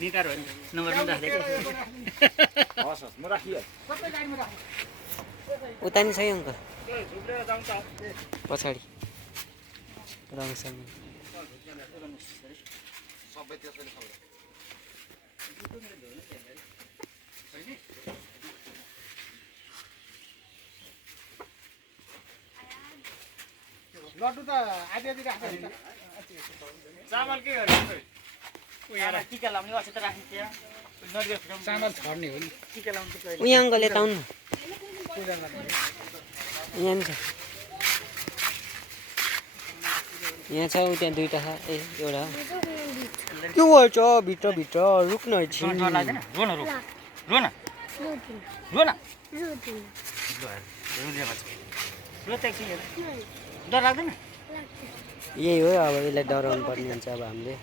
निदार हो नि नम्बर पनि राख्दै हस् हस् म राखिहाल्छु उता नि छ है अङ्कल पछाडि रङसँग सबै त्यसरी खाऊ लड्डु त आधी आधी राख्दै हुन्छ चामल के गर्ने उयो टिका लाउने अस्ति त राख्ने थियो चामल छर्ने हो नि टिका लाउनु त कहिले उहाँ अङ्कल यता आउनु न यहाँ नि छ यहाँ छ त्यहाँ दुईटा छ ए एउटा के गर्छ भित्र भित्र रुक्न एकछिन डर लाग्दैन रोन रो रोन रोन रो त एकछिन हेर डर लाग्दैन यही हो अब यसलाई डराउनु पर्ने हुन्छ अब हामीले